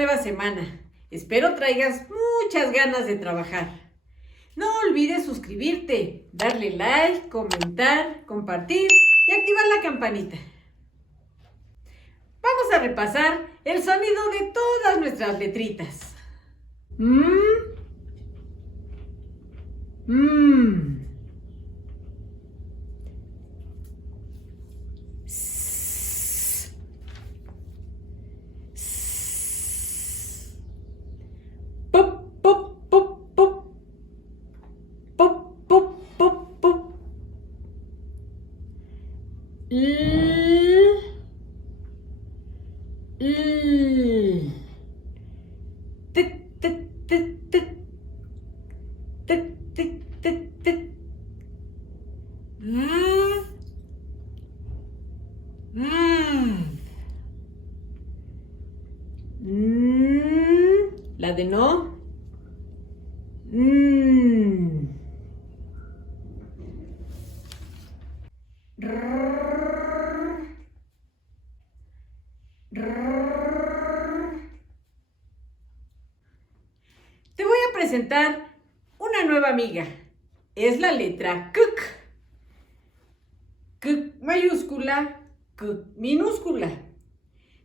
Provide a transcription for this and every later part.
nueva semana. Espero traigas muchas ganas de trabajar. No olvides suscribirte, darle like, comentar, compartir y activar la campanita. Vamos a repasar el sonido de todas nuestras letritas. Pop, pop, pop, pop. Pop, pop, pop, pop. Tit, tit, tit, tit. Tit, tit, tit, tit. La de no. Te voy a presentar una nueva amiga. Es la letra K. K mayúscula, K minúscula.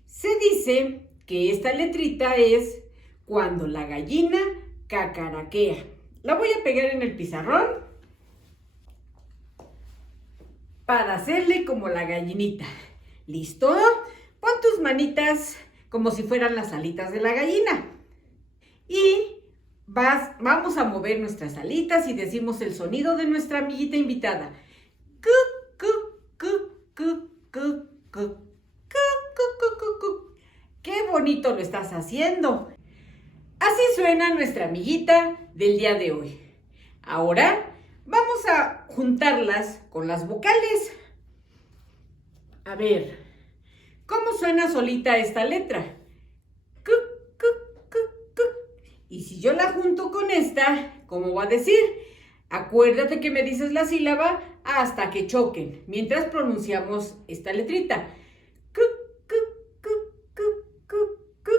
Se dice que esta letrita es cuando la gallina cacaraquea. La voy a pegar en el pizarrón para hacerle como la gallinita. ¿Listo? Pon tus manitas como si fueran las alitas de la gallina. Y vamos a mover nuestras alitas y decimos el sonido de nuestra amiguita invitada. Cu, cu, cu, cu, cu, cu, cu, cu, cu. ¡Qué bonito lo estás haciendo! Así suena nuestra amiguita del día de hoy. Ahora vamos a juntarlas con las vocales. A ver, ¿cómo suena solita esta letra? Cu, cu, cu, cu. Y si yo la junto con esta, ¿cómo va a decir? Acuérdate que me dices la sílaba hasta que choquen, mientras pronunciamos esta letrita. Cu, cu, cu, cu, cu, cu,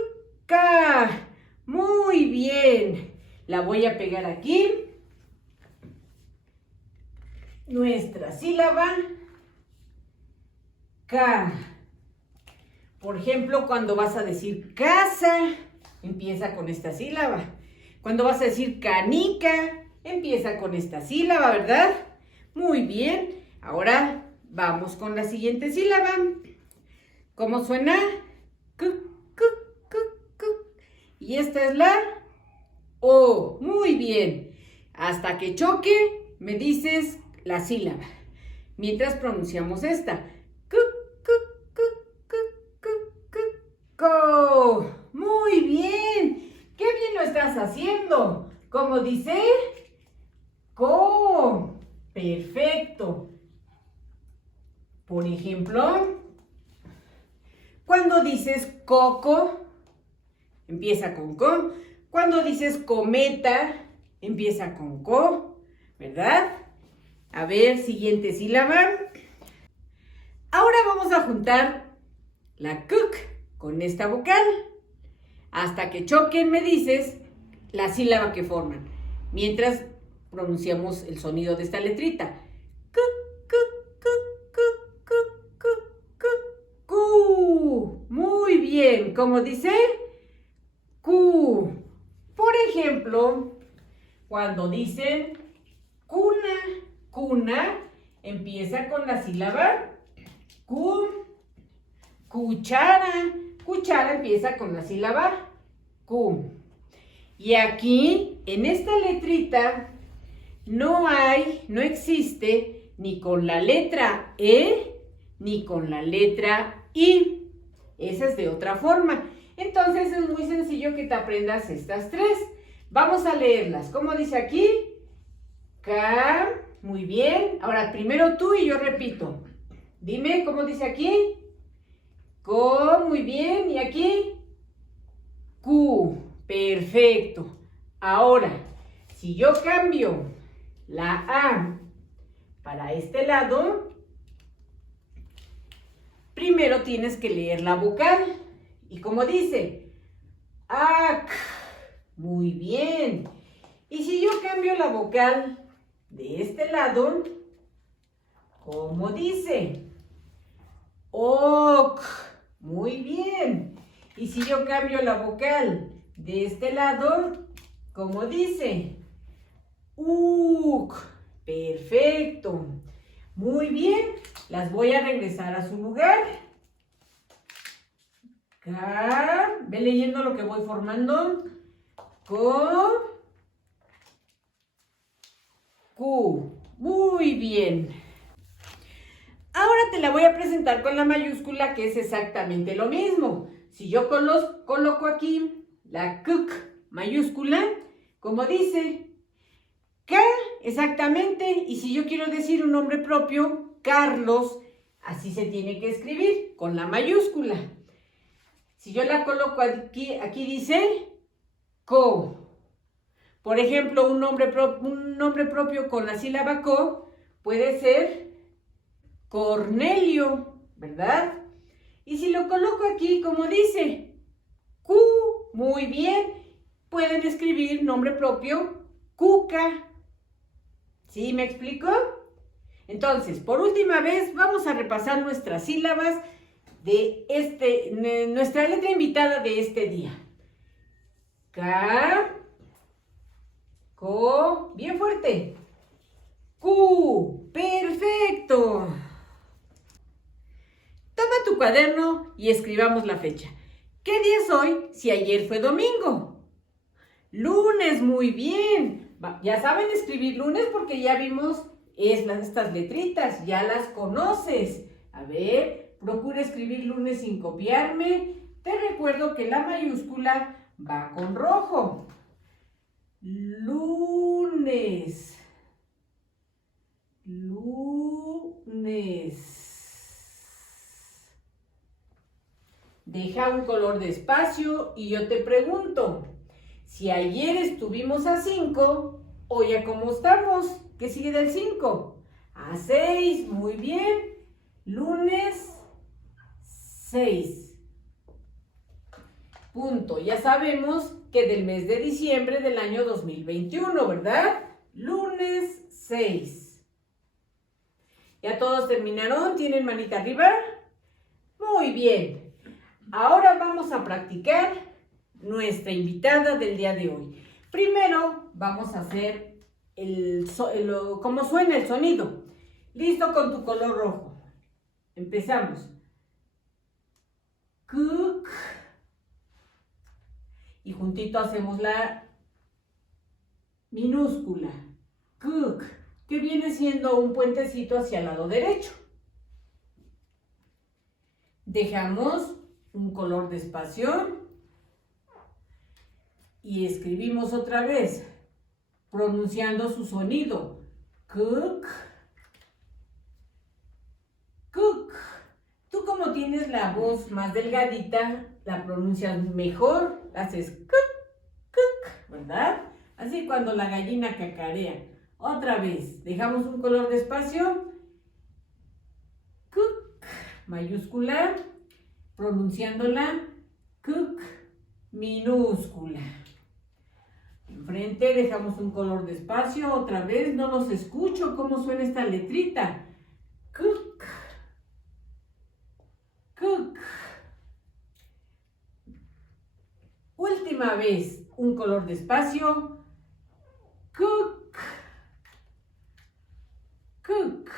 ca. Muy bien. La voy a pegar aquí. Nuestra sílaba K. Por ejemplo, cuando vas a decir casa, empieza con esta sílaba. Cuando vas a decir canica, empieza con esta sílaba, ¿verdad? Muy bien. Ahora vamos con la siguiente sílaba. ¿Cómo suena? Cu, cu, cu, cu. Y esta es la O. Muy bien. Hasta que choque, me dices la sílaba. Mientras pronunciamos esta. Cu, cu, cu, cu, cu, cu, co. Muy bien. ¡Qué bien lo estás haciendo! ¿Cómo dice? Co. Perfecto. Por ejemplo, cuando dices coco, empieza con co. Cuando dices cometa, empieza con co, ¿verdad? A ver, siguiente sílaba. Ahora vamos a juntar la k con esta vocal. Hasta que choquen, me dices la sílaba que forman. Mientras pronunciamos el sonido de esta letrita. Cu, cu, cu, cu, cu, cu, cu, cu. Muy bien. ¿Cómo dice? Cu. Por ejemplo, cuando dicen cuna, cuna, empieza con la sílaba cu. Cuchara, cuchara empieza con la sílaba cu. Y aquí, en esta letrita, no existe ni con la letra E, ni con la letra I. Esa es de otra forma. Entonces es muy sencillo que te aprendas estas tres. Vamos a leerlas. ¿Cómo dice aquí? K. Muy bien. Ahora primero tú y yo repito. Dime, ¿cómo dice aquí? Co. Muy bien. ¿Y aquí? Q. Perfecto. Ahora, si yo cambio la A para este lado, primero tienes que leer la vocal. Y como dice, Ac. Muy bien. Y si yo cambio la vocal de este lado, ¿cómo dice? Oc. Muy bien. Y si yo cambio la vocal de este lado, ¿cómo dice? Uc. Perfecto. Muy bien. Las voy a regresar a su lugar. Ca. Ve leyendo lo que voy formando. Co. Q. Muy bien. Ahora te la voy a presentar con la mayúscula, que es exactamente lo mismo. Si yo coloco aquí la K mayúscula, como dice, K exactamente, y si yo quiero decir un nombre propio, Carlos, así se tiene que escribir, con la mayúscula. Si yo la coloco aquí dice Co. Por ejemplo, un nombre propio con la sílaba Co puede ser Cornelio, ¿verdad? Y si lo coloco aquí, como dice, Q, muy bien, pueden escribir nombre propio, Cuca. ¿Sí me explico? Entonces, por última vez, vamos a repasar nuestras sílabas de nuestra letra invitada de este día. K, Co, bien fuerte. Q, perfecto. Toma tu cuaderno y escribamos la fecha. ¿Qué día es hoy si ayer fue domingo? Lunes, muy bien. Ya saben escribir lunes porque ya vimos estas letritas, ya las conoces. A ver, procura escribir lunes sin copiarme. Te recuerdo que la mayúscula va con rojo. Lunes. Lunes. Deja un color de espacio y yo te pregunto, si ayer estuvimos a 5, hoy a cómo estamos, ¿qué sigue del 5? A 6, muy bien. Lunes 6. Punto. Ya sabemos que del mes de diciembre del año 2021, ¿verdad? Lunes 6. ¿Ya todos terminaron? ¿Tienen manita arriba? Muy bien. Ahora vamos a practicar nuestra invitada del día de hoy. Primero vamos a hacer cómo suena el sonido. Listo con tu color rojo. Empezamos. Cook. Y juntito hacemos la minúscula. Cook, que viene siendo un puentecito hacia el lado derecho. Dejamos un color de espacio y escribimos otra vez, pronunciando su sonido. Cook. Cook. Tú, como tienes la voz más delgadita, la pronuncias mejor, haces cook, cook, ¿verdad? Así cuando la gallina cacarea. Otra vez, dejamos un color de espacio. Cook, mayúscula, pronunciándola, cook, minúscula. Enfrente dejamos un color de espacio, otra vez, no los escucho, ¿cómo suena esta letrita? Cook, cook. Última vez, un color de espacio, cook, cook.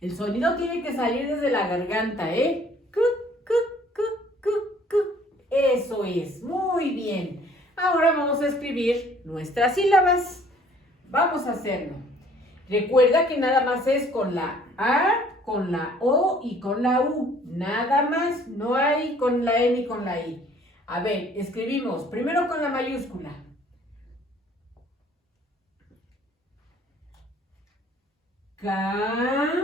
El sonido tiene que salir desde la garganta, ¿eh? Cook, cook, cook, cook, cook. Eso es, muy bien. Ahora vamos a escribir nuestras sílabas. Vamos a hacerlo. Recuerda que nada más es con la A, con la O y con la U. Nada más, no hay con la E ni con la I. A ver, escribimos primero con la mayúscula. K.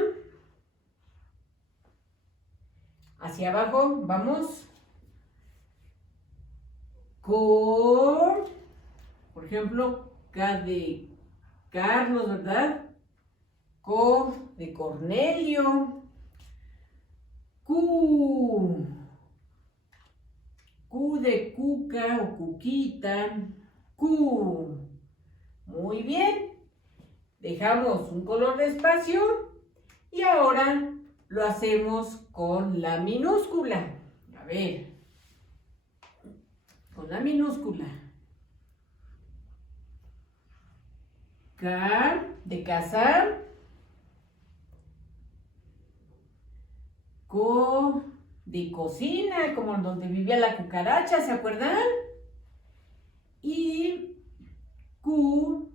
Hacia abajo, vamos. Por ejemplo, K de Carlos, ¿verdad? Co de Cornelio. Q. Q de cuca o cuquita. Q. Muy bien. Dejamos un color de espacio y ahora lo hacemos con la minúscula. A ver. Con la minúscula. K de casa. Co de cocina, como donde vivía la cucaracha, ¿se acuerdan? Y Q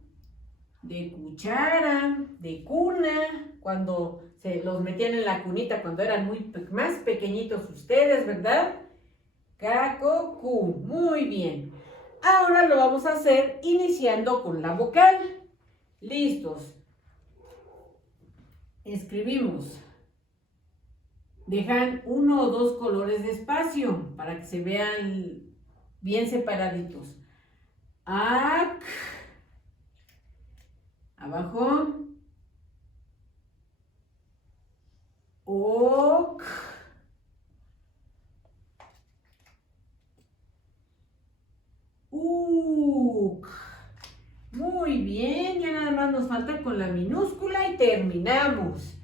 de cuchara, de cuna, cuando se los metían en la cunita cuando eran más pequeñitos ustedes, ¿verdad? K-Co, Q, muy bien. Ahora lo vamos a hacer iniciando con la vocal. ¿Listos? Escribimos. Dejan 1 o 2 colores de espacio para que se vean bien separaditos. Ac. Abajo. Oc. Uc. Muy bien, ya nada más nos falta con la minúscula y terminamos.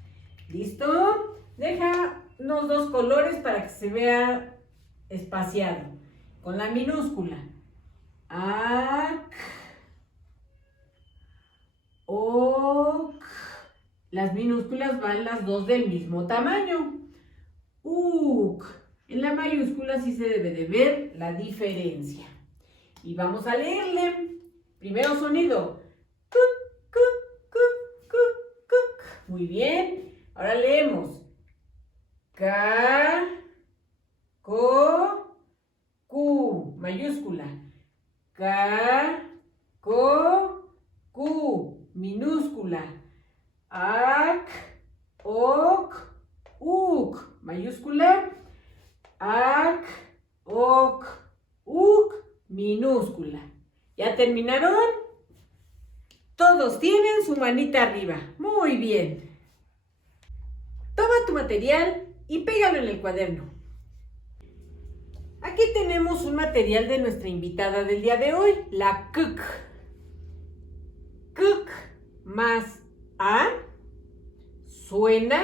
¿Listo? Deja unos 2 colores para que se vea espaciado. Con la minúscula. Ac. Oc. Las minúsculas van las dos del mismo tamaño. Uc. En la mayúscula sí se debe de ver la diferencia. Y vamos a leerle. Primero sonido. Cuc, cuc, cuc, cuc, cuc. Muy bien. Ahora leemos. K, Co, Q, mayúscula. K, Co, Q, minúscula. Ac, Oc, Uc, mayúscula. Ac, Oc, Uc, minúscula. ¿Ya terminaron? Todos tienen su manita arriba. Muy bien. Toma tu material y pégalo en el cuaderno. Aquí tenemos un material de nuestra invitada del día de hoy, la Cuc. Cuc más A suena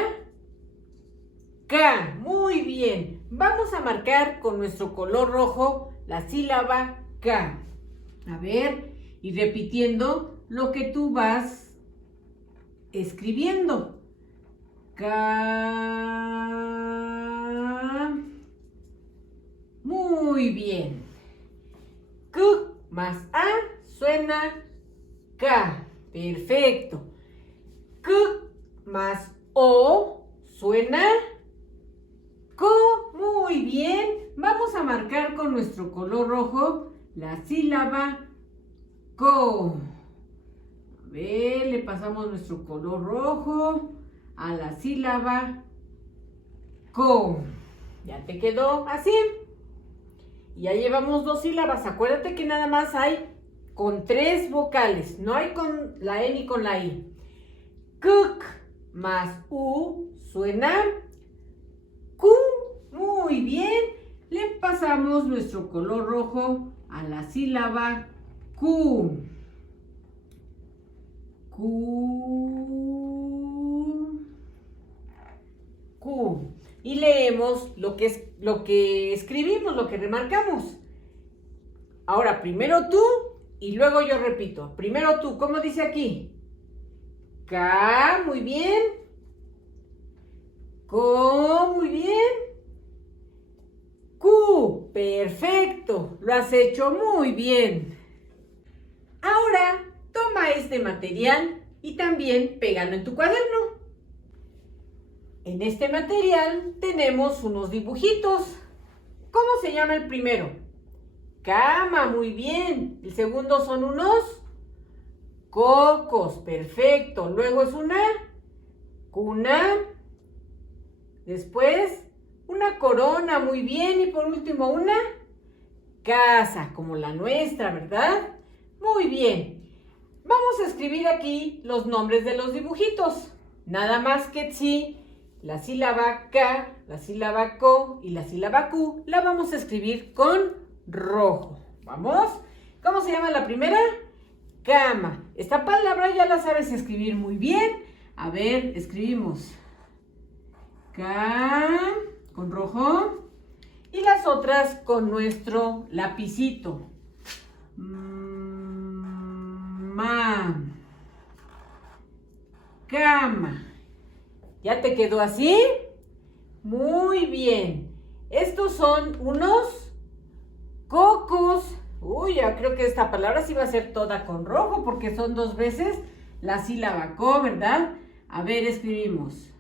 K. Muy bien. Vamos a marcar con nuestro color rojo la sílaba K. A ver, y repitiendo lo que tú vas escribiendo. K. Muy bien. Q más A suena K. Perfecto. Q más O suena Co. Muy bien. Vamos a marcar con nuestro color rojo la sílaba Co. A ver, le pasamos nuestro color rojo a la sílaba Co. ¿Ya te quedó así? Y ya llevamos 2 sílabas. Acuérdate que nada más hay con 3 vocales. No hay con la E ni con la I. Cuc más U suena Q. Muy bien. Le pasamos nuestro color rojo a la sílaba Q. Q. Q. Y leemos lo que escribimos, lo que remarcamos. Ahora, primero tú y luego yo repito. Primero tú, ¿cómo dice aquí? K, muy bien. Co, muy bien. Q, perfecto. Lo has hecho muy bien. Ahora, toma este material y también pégalo en tu cuaderno. En este material tenemos unos dibujitos. ¿Cómo se llama el primero? Cama, muy bien. El segundo son unos cocos, perfecto. Luego es una cuna. Después una corona, muy bien. Y por último una casa, como la nuestra, ¿verdad? Muy bien. Vamos a escribir aquí los nombres de los dibujitos. Nada más que sí. La sílaba K, la sílaba CO y la sílaba Q la vamos a escribir con rojo. ¿Vamos? ¿Cómo se llama la primera? Cama. Esta palabra ya la sabes escribir muy bien. A ver, escribimos con rojo y las otras con nuestro lapicito. Cama. ¿Ya te quedó así? Muy bien. Estos son unos cocos. Uy, ya creo que esta palabra sí va a ser toda con rojo porque son 2 veces la sílaba co, ¿verdad? A ver, escribimos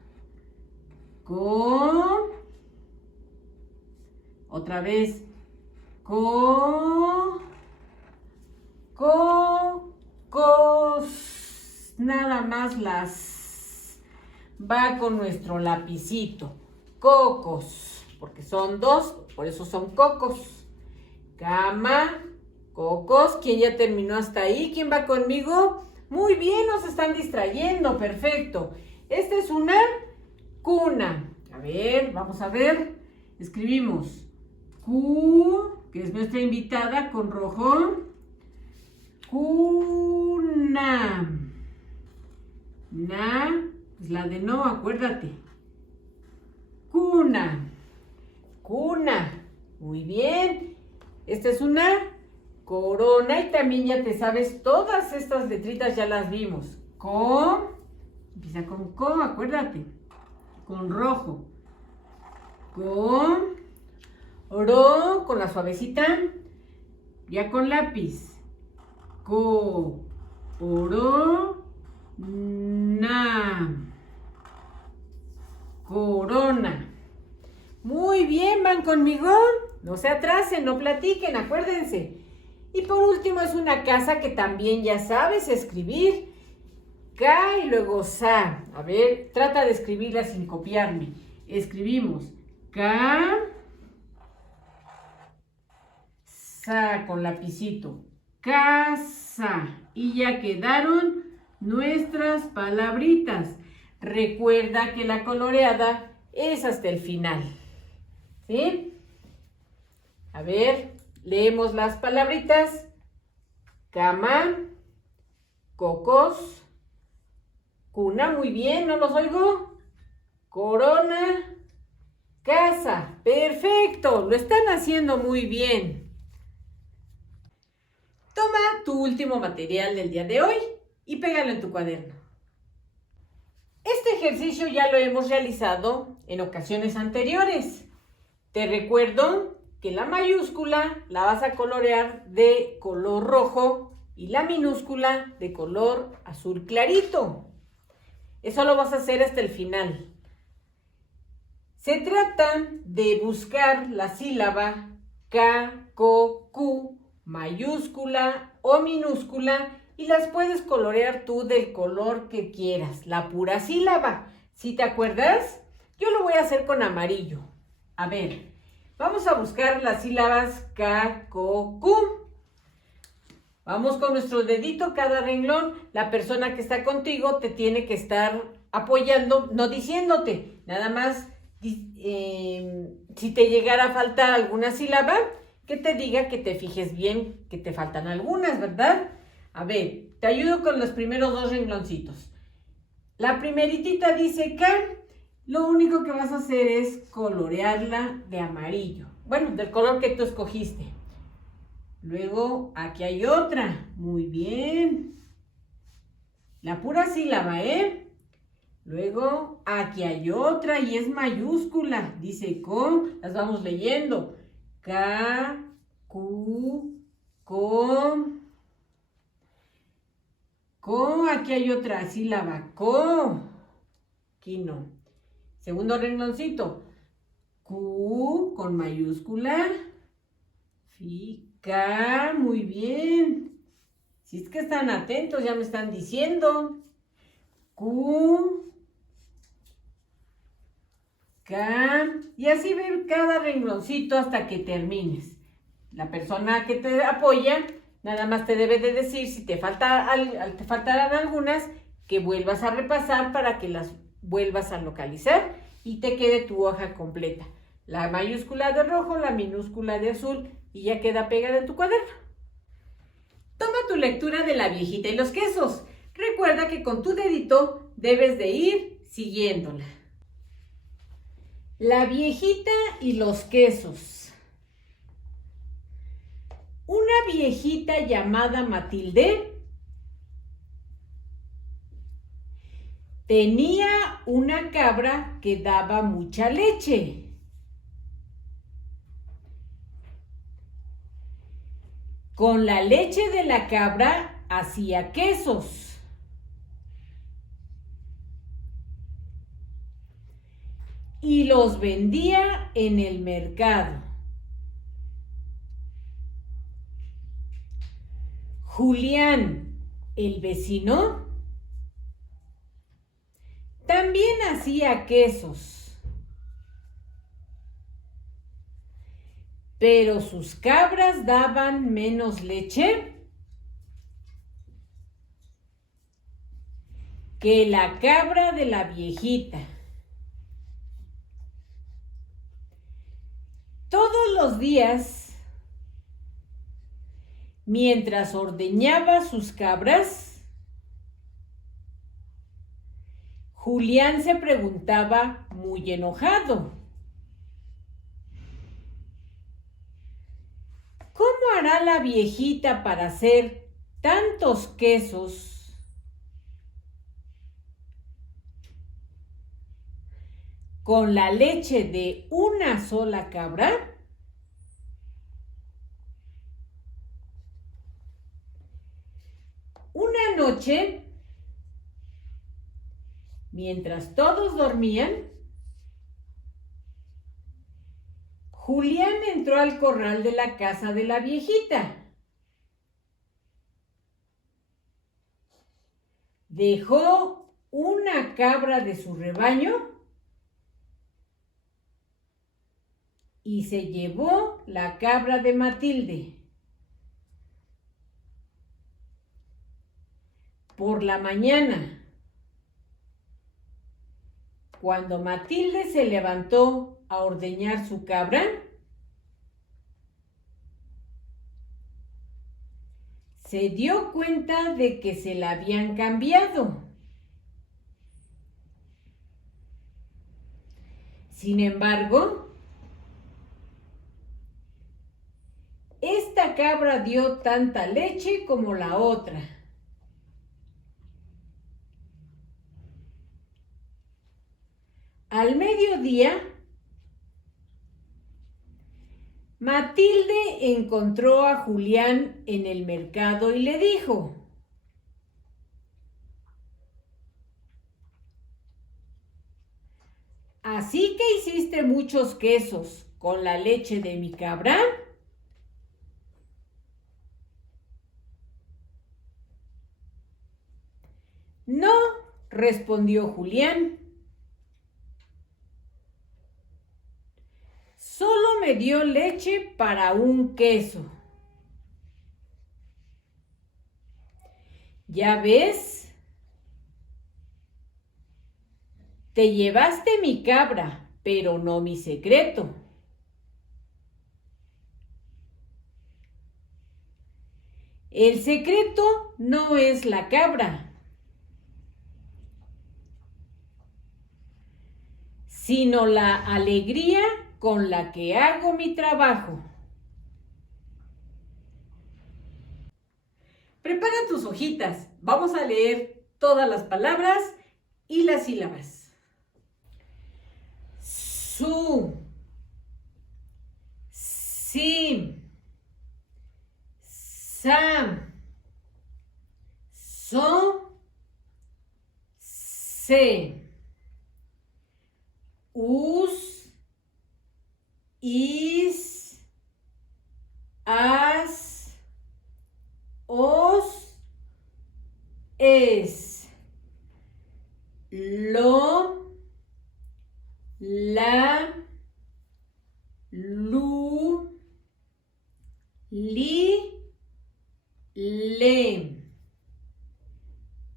otra vez cos, nada más las va con nuestro lapicito, cocos, porque son 2, por eso son cocos. Cama, cocos. ¿Quién ya terminó hasta ahí? ¿Quién va conmigo? Muy bien, nos están distrayendo, perfecto. Esta es una cuna. A ver, vamos a ver. Escribimos que es nuestra invitada con rojo. Cuna. Es la de no, acuérdate. Cuna. Muy bien. Esta es una corona y también ya te sabes todas estas letritas, ya las vimos. Empieza con co, acuérdate. Con rojo. Con la suavecita, ya con lápiz. Corona. Muy bien, ¿van conmigo? No se atrasen, no platiquen, acuérdense. Y por último es una casa que también ya sabes escribir. K y luego sa. A ver, trata de escribirla sin copiarme. Escribimos sa con lapicito. Casa. Y ya quedaron nuestras palabritas. Recuerda que la coloreada es hasta el final. ¿Sí? A ver, leemos las palabritas. Cama, cocos, cuna, muy bien, ¿no los oigo? Corona, casa, perfecto, lo están haciendo muy bien. Toma tu último material del día de hoy y pégalo en tu cuaderno. Este ejercicio ya lo hemos realizado en ocasiones anteriores. Te recuerdo que la mayúscula la vas a colorear de color rojo y la minúscula de color azul clarito. Eso lo vas a hacer hasta el final. Se trata de buscar la sílaba K, Ko, Ku, mayúscula o minúscula y las puedes colorear tú del color que quieras, la pura sílaba. ¿Sí te acuerdas? Yo lo voy a hacer con amarillo. A ver, vamos a buscar las sílabas K, Ko, Ku. Vamos con nuestro dedito cada renglón. La persona que está contigo te tiene que estar apoyando, no diciéndote. Nada más, si te llegara a faltar alguna sílaba, que te diga que te fijes bien, que te faltan algunas, ¿verdad? A ver, te ayudo con los primeros 2 rengloncitos. La primeritita dice K. Lo único que vas a hacer es colorearla de amarillo. Bueno, del color que tú escogiste. Luego, aquí hay otra. Muy bien. La pura sílaba, ¿eh? Luego, aquí hay otra y es mayúscula. Dice Ko. Las vamos leyendo. K, Ku, Ko. Ko, aquí hay otra sílaba. Ko. Aquí no. Segundo rengloncito. Q con mayúscula. K, muy bien. Si es que están atentos, ya me están diciendo. Q, K. Y así ver cada rengloncito hasta que termines. La persona que te apoya nada más te debe de decir si te faltarán algunas, que vuelvas a repasar para que las vuelvas a localizar y te quede tu hoja completa. la mayúscula de rojo, la minúscula de azul y ya queda pegada en tu cuaderno. Toma tu lectura de La viejita y los quesos. Recuerda que con tu dedito debes de ir siguiéndola. La viejita y los quesos. Una viejita llamada Matilde tenía una cabra que daba mucha leche. Con la leche de la cabra hacía quesos. Y los vendía en el mercado. Julián, el vecino, también hacía quesos, pero sus cabras daban menos leche que la cabra de la viejita. Todos los días, mientras ordeñaba sus cabras, Julián se preguntaba muy enojado: ¿cómo hará la viejita para hacer tantos quesos con la leche de una sola cabra? Una noche, mientras todos dormían, Julián entró al corral de la casa de la viejita. Dejó una cabra de su rebaño y se llevó la cabra de Matilde. Por la mañana, cuando Matilde se levantó a ordeñar su cabra, se dio cuenta de que se la habían cambiado. Sin embargo, esta cabra dio tanta leche como la otra. Al mediodía, Matilde encontró a Julián en el mercado y le dijo: ¿así que hiciste muchos quesos con la leche de mi cabra? No, respondió Julián. Solo me dio leche para un queso. ¿Ya ves? Te llevaste mi cabra, pero no mi secreto. El secreto no es la cabra, sino la alegría con la que hago mi trabajo. Prepara tus hojitas. Vamos a leer todas las palabras y las sílabas. Su, si, sa, so, se, us, is, as, os, es, lo, la, lu, li, le,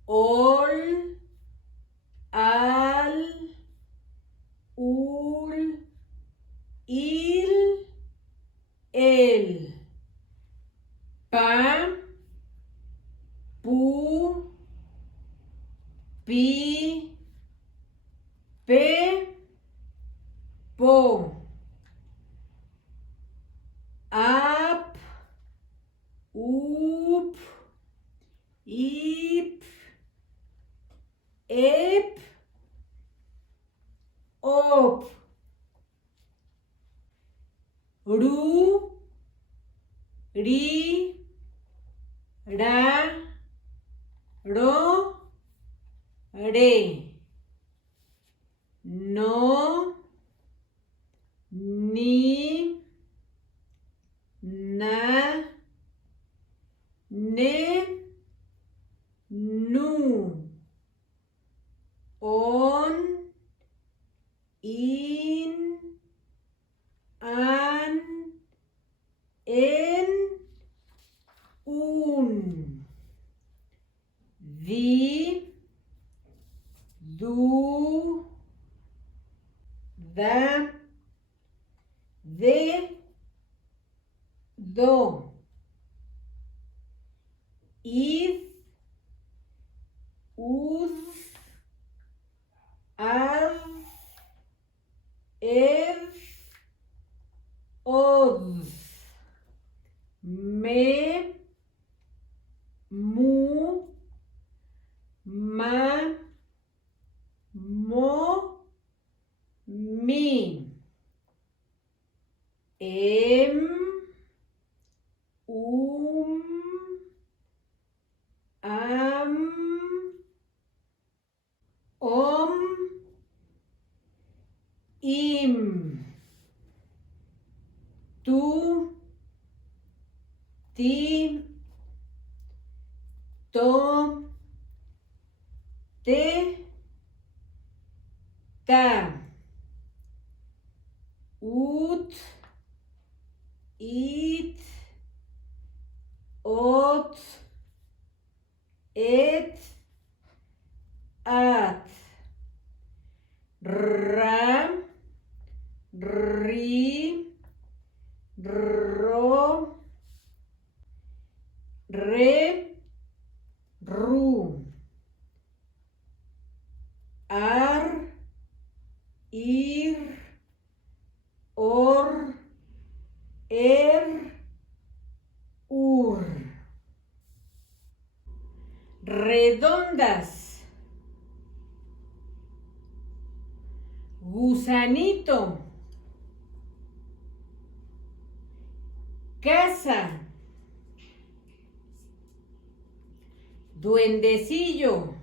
ol, al, ul, el, pa, pu, pi, pe, po, ap, up, ip, ep, op, ru, ri, ra, ro, re, no, ni, na, ne, nu, on, in, an, en, un, di, du, da, de, do, id, ud, ad, ed, od, me, mu, ma, mo, mi, em, am, om, im, tu, ti, to, te, ta, ut, it, ot, et, at, ra, ri, ro, re, ru, ar, ir, or, er, ur. Redondas. Gusanito. Casa. Duendecillo.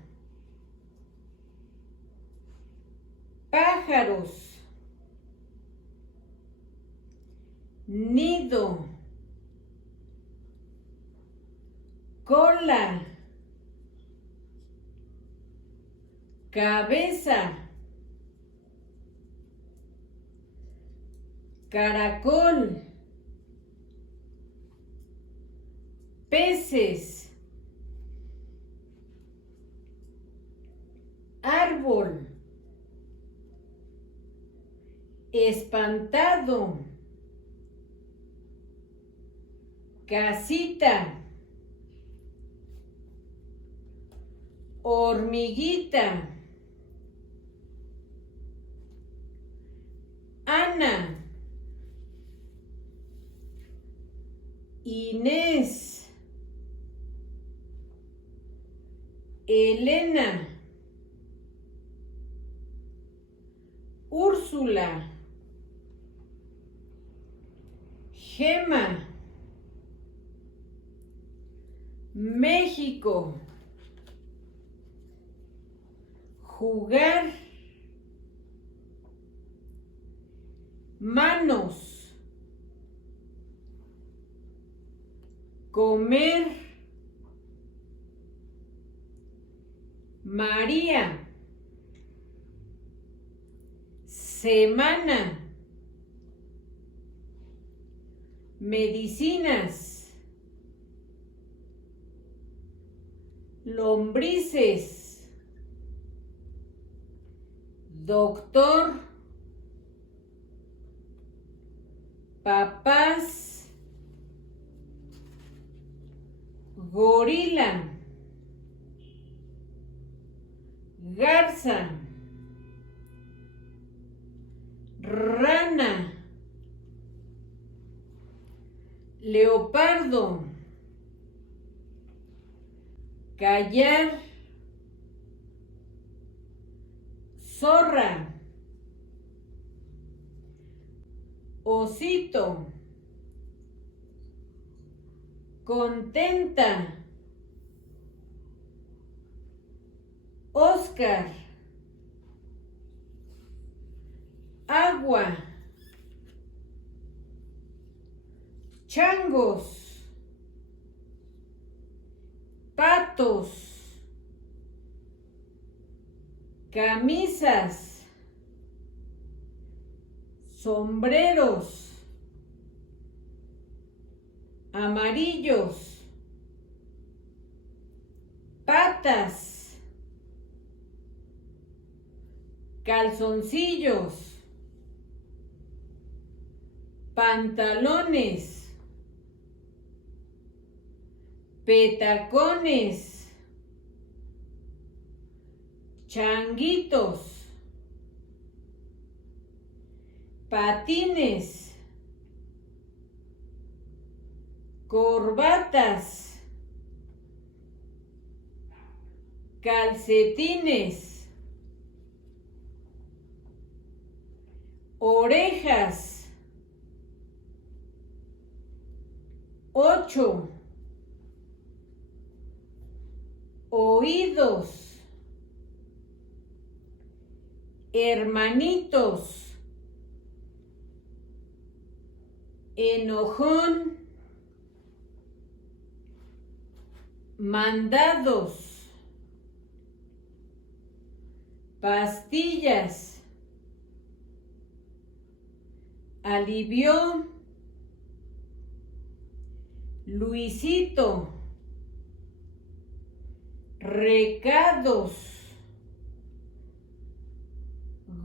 Pájaros. Nido. Cola. Cabeza. Caracol. Peces. Árbol. Espantado. Casita. Hormiguita. Ana. Inés. Elena. Úrsula. Gema. México. Jugar. Manos. Comer. María. Semana. Medicinas. Lombrices. Doctor. Papás. gorila, garza, rana, leopardo, callar, zorra, osito, contenta, Oscar, agua, changos, patos, camisas, sombreros, amarillos, patas, calzoncillos, pantalones, petacones, changuitos, patines, corbatas, calcetines, orejas, 8, oídos, hermanitos, enojón, mandados, pastillas, alivió, Luisito, recados,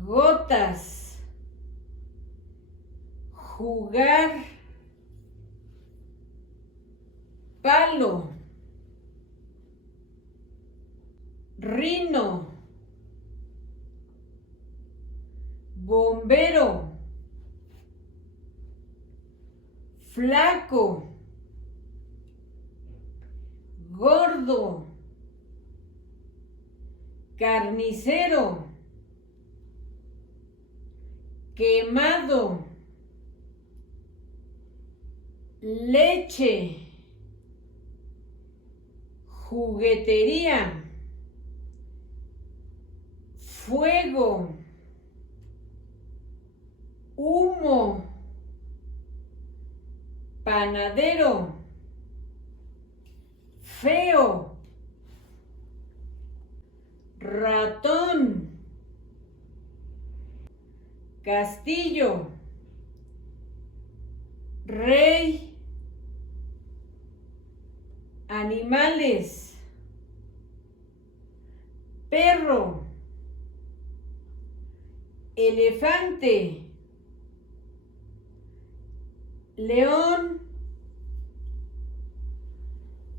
gotas, jugar, palo, rino, bombero, flaco, gordo, carnicero, quemado, leche, juguetería, fuego, humo, panadero, feo, ratón, castillo, rey, animales, perro, elefante, león,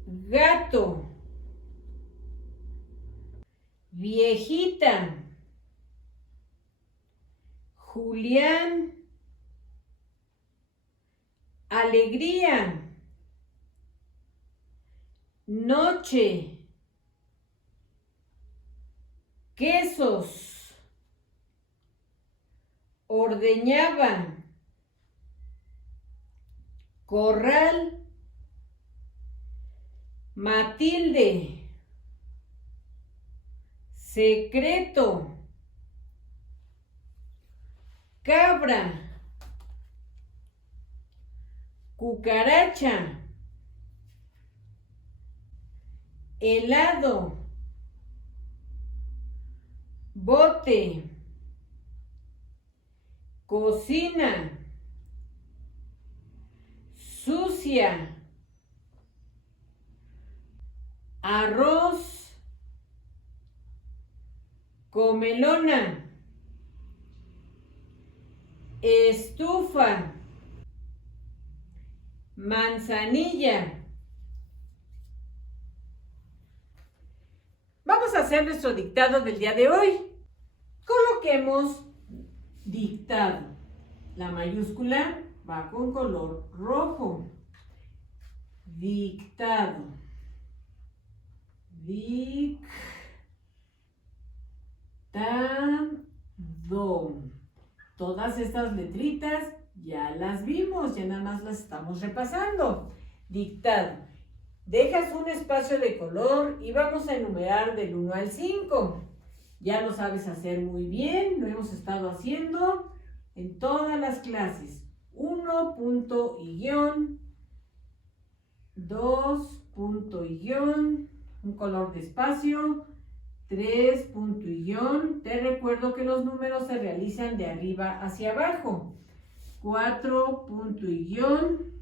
gato, viejita, Julián, alegría, noche, quesos, ordeñaba, corral, Matilde, secreto, cabra, cucaracha, helado, bote, cocina, sucia, arroz, comelona, estufa, manzanilla, hacer nuestro dictado del día de hoy. Coloquemos dictado. La mayúscula va con color rojo. Dictado. Dictado. Todas estas letritas ya las vimos, ya nada más las estamos repasando. Dictado. Dejas un espacio de color y vamos a enumerar del 1 al 5. Ya lo sabes hacer muy bien, lo hemos estado haciendo en todas las clases. 1 punto y guión, 2 punto y guión, un color de espacio, 3 punto y guión. Te recuerdo que los números se realizan de arriba hacia abajo. 4 punto y guión,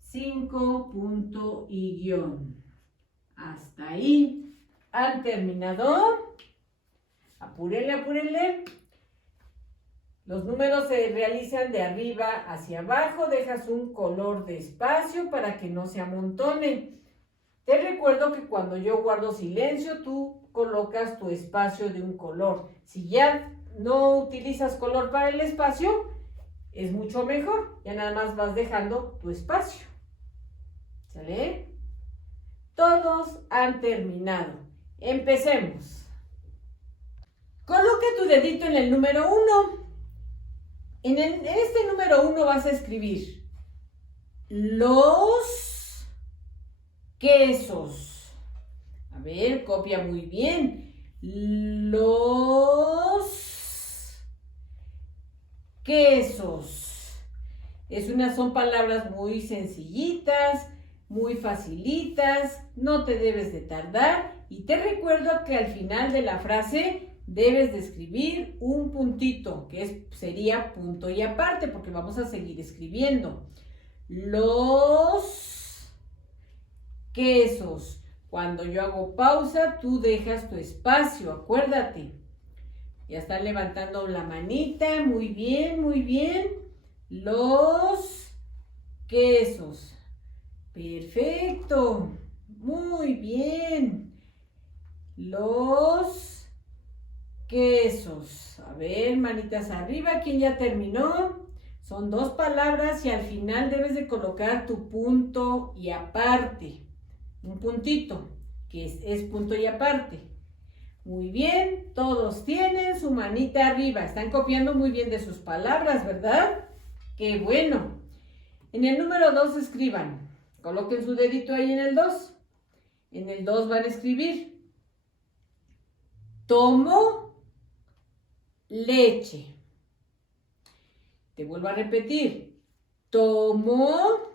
5 punto y guión. Hasta ahí. ¿Han terminado? Apúrele, apúrele. Los números se realizan de arriba hacia abajo. Dejas un color de espacio para que no se amontone. Te recuerdo que cuando yo guardo silencio, tú colocas tu espacio de un color. Si ya no utilizas color para el espacio, es mucho mejor. Ya nada más vas dejando tu espacio. ¿Sale? Todos han terminado. Empecemos. Coloca tu dedito en el número 1. En este número 1 vas a escribir los quesos. A ver, copia muy bien. Los quesos. Son palabras muy sencillitas, muy facilitas, no te debes de tardar. Y te recuerdo que al final de la frase debes de escribir un puntito, que sería punto y aparte, porque vamos a seguir escribiendo. Los quesos. Cuando yo hago pausa, tú dejas tu espacio, acuérdate. Ya están levantando la manita, muy bien, muy bien. Los quesos. Perfecto, muy bien. Los quesos. A ver, manitas arriba, ¿quién ya terminó? Son 2 palabras y al final debes de colocar tu punto y aparte. Un puntito, que es punto y aparte. Muy bien, todos tienen su manita arriba. Están copiando muy bien de sus palabras, ¿verdad? ¡Qué bueno! En el número 2 escriban. Coloquen su dedito ahí en el 2. En el 2 van a escribir: tomo leche. Te vuelvo a repetir. Tomo.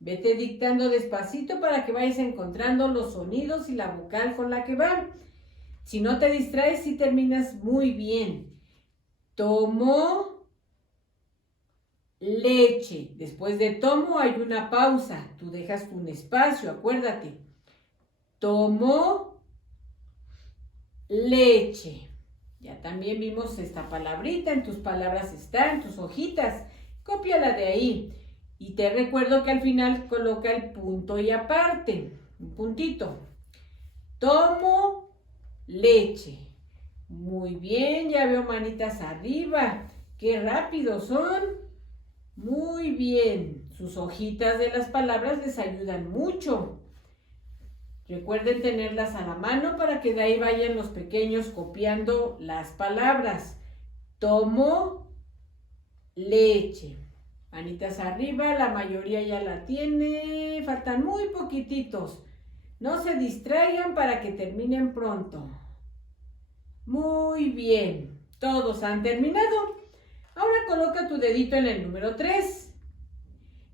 Vete dictando despacito para que vayas encontrando los sonidos y la vocal con la que van. Si no te distraes, sí terminas muy bien. Tomo leche. Después de tomo hay una pausa. Tú dejas un espacio, acuérdate. Tomo leche. Ya también vimos esta palabrita. En tus palabras está, en tus hojitas. Cópiala de ahí. Y te recuerdo que al final coloca el punto y aparte. Un puntito. Tomo leche. Muy bien, ya veo manitas arriba. ¡Qué rápidos son! Muy bien. Sus hojitas de las palabras les ayudan mucho. Recuerden tenerlas a la mano para que de ahí vayan los pequeños copiando las palabras. Tomo leche. Manitas arriba, la mayoría ya la tiene. Faltan muy poquititos. No se distraigan para que terminen pronto. Muy bien. Todos han terminado. Ahora coloca tu dedito en el número 3.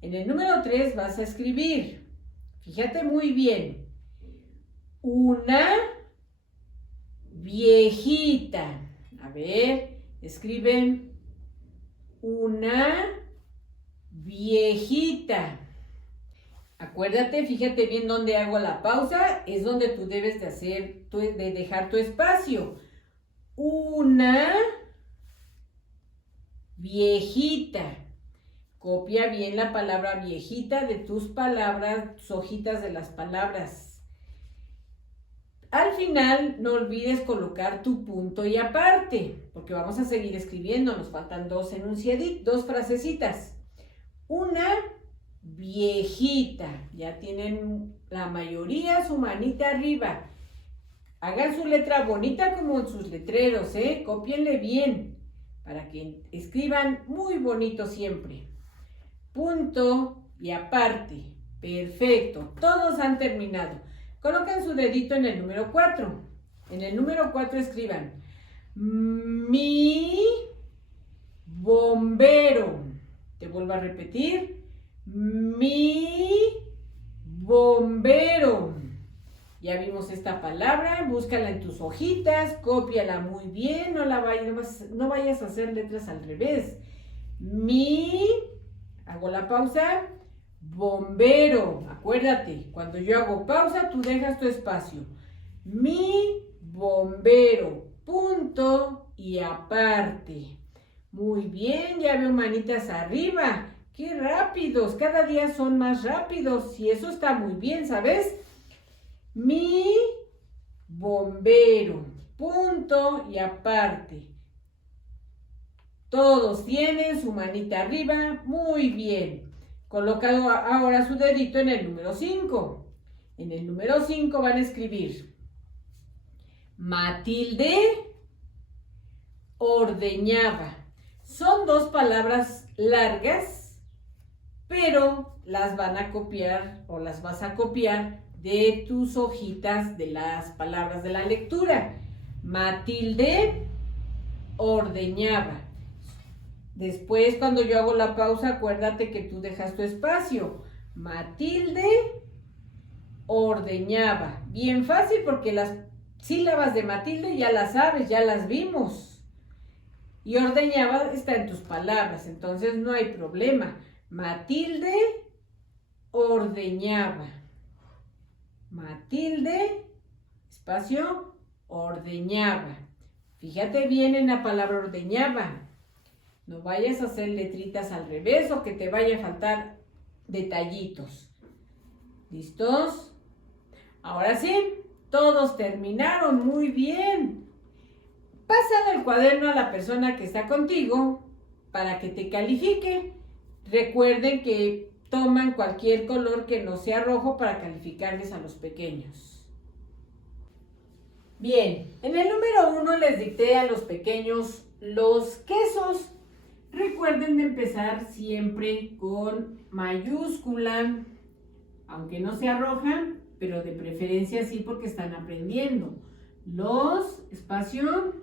En el número 3 vas a escribir. Fíjate muy bien. Una viejita. A ver, escriben una viejita. Acuérdate, fíjate bien dónde hago la pausa. Es donde tú debes de dejar tu espacio. Una viejita. Copia bien la palabra viejita de tus palabras, tus hojitas de las palabras. Al final no olvides colocar tu punto y aparte, porque vamos a seguir escribiendo, nos faltan dos enunciaditos, dos frasecitas. Una viejita, ya tienen la mayoría su manita arriba. Hagan su letra bonita como en sus letreros, cópienle bien, para que escriban muy bonito siempre. Punto y aparte, perfecto, todos han terminado. Colocan su dedito en el número 4. En el número 4 escriban mi bombero. Te vuelvo a repetir, mi bombero. Ya vimos esta palabra, búscala en tus hojitas, cópiala muy bien, no vayas a hacer letras al revés. Mi, hago la pausa, bombero. Acuérdate, cuando yo hago pausa, tú dejas tu espacio. Mi bombero, punto y aparte. Muy bien, ya veo manitas arriba. ¡Qué rápidos! Cada día son más rápidos y eso está muy bien, ¿sabes? Mi bombero, punto y aparte. Todos tienen su manita arriba, muy bien. Coloca ahora su dedito en el número 5. En el número 5 van a escribir Matilde ordeñaba. Son dos palabras largas, pero las van a copiar o las vas a copiar de tus hojitas de las palabras de la lectura. Matilde ordeñaba. Después, cuando yo hago la pausa, acuérdate que tú dejas tu espacio. Matilde ordeñaba. Bien fácil porque las sílabas de Matilde ya las sabes, ya las vimos. Y ordeñaba está en tus palabras, entonces no hay problema. Matilde ordeñaba. Matilde, espacio, ordeñaba. Fíjate bien en la palabra ordeñaba. No vayas a hacer letritas al revés o que te vaya a faltar detallitos. ¿Listos? Ahora sí, todos terminaron muy bien. Pásale el cuaderno a la persona que está contigo para que te califique. Recuerden que toman cualquier color que no sea rojo para calificarles a los pequeños. Bien, en el número 1 les dicté a los pequeños los quesos. Recuerden de empezar siempre con mayúscula, aunque no sea roja, pero de preferencia sí porque están aprendiendo. Los, espacio,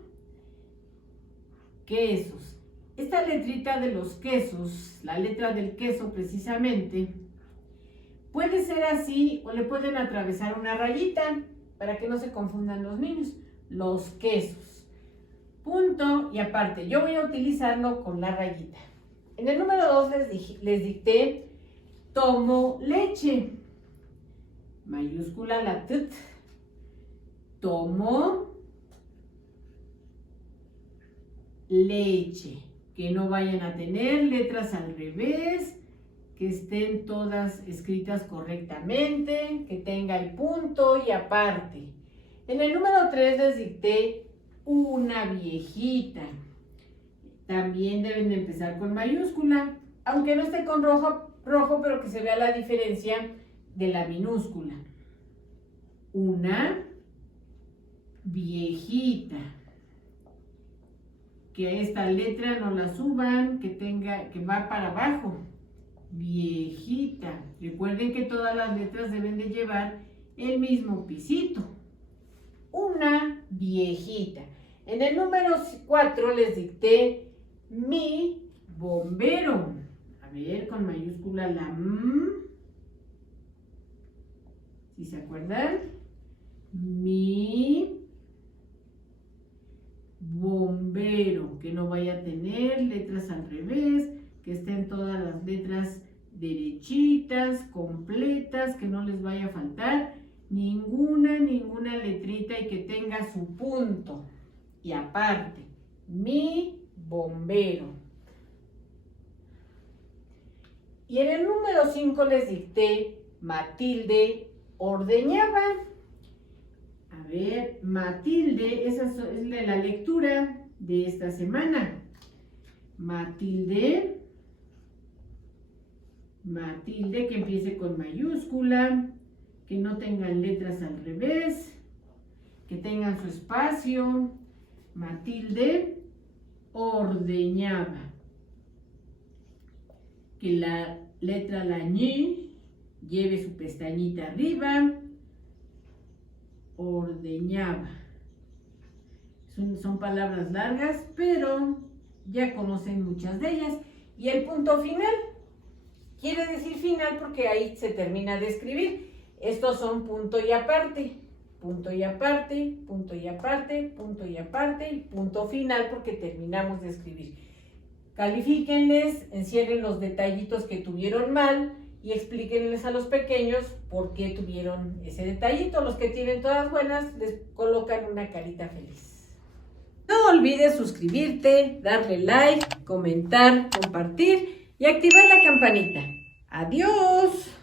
quesos. Esta letrita de los quesos, la letra del queso precisamente, puede ser así o le pueden atravesar una rayita para que no se confundan los niños. Los quesos. Punto y aparte, yo voy a utilizarlo con la rayita. En el número 2 les dicté tomo leche. Mayúscula la T. Tomo leche. Que no vayan a tener letras al revés, que estén todas escritas correctamente, que tenga el punto y aparte. En el número 3 les dicté una viejita. También deben de empezar con mayúscula, aunque no esté con rojo, pero que se vea la diferencia de la minúscula. Una viejita. Que esta letra no la suban, que va para abajo. Viejita. Recuerden que todas las letras deben de llevar el mismo pisito. Una viejita. En el número 4 les dicté mi bombero. A ver, con mayúscula la M. ¿Sí se acuerdan? Mi bombero. Que no vaya a tener letras al revés, que estén todas las letras derechitas, completas, que no les vaya a faltar ninguna letrita y que tenga su punto. Y aparte, mi bombero. Y en el número 5 les dicté Matilde ordeñaba. A ver, Matilde, esa es la lectura de esta semana. Matilde, que empiece con mayúscula, que no tengan letras al revés, que tengan su espacio. Matilde ordeñaba. Que la letra la ñ lleve su pestañita arriba. Ordeñaba. Son palabras largas, pero ya conocen muchas de ellas. Y el punto final quiere decir final porque ahí se termina de escribir. Estos son punto y aparte, punto y aparte, punto y aparte, punto y aparte y punto final porque terminamos de escribir. Califíquenles, encierren los detallitos que tuvieron mal y explíquenles a los pequeños por qué tuvieron ese detallito. Los que tienen todas buenas les colocan una carita feliz. No olvides suscribirte, darle like, comentar, compartir y activar la campanita. ¡Adiós!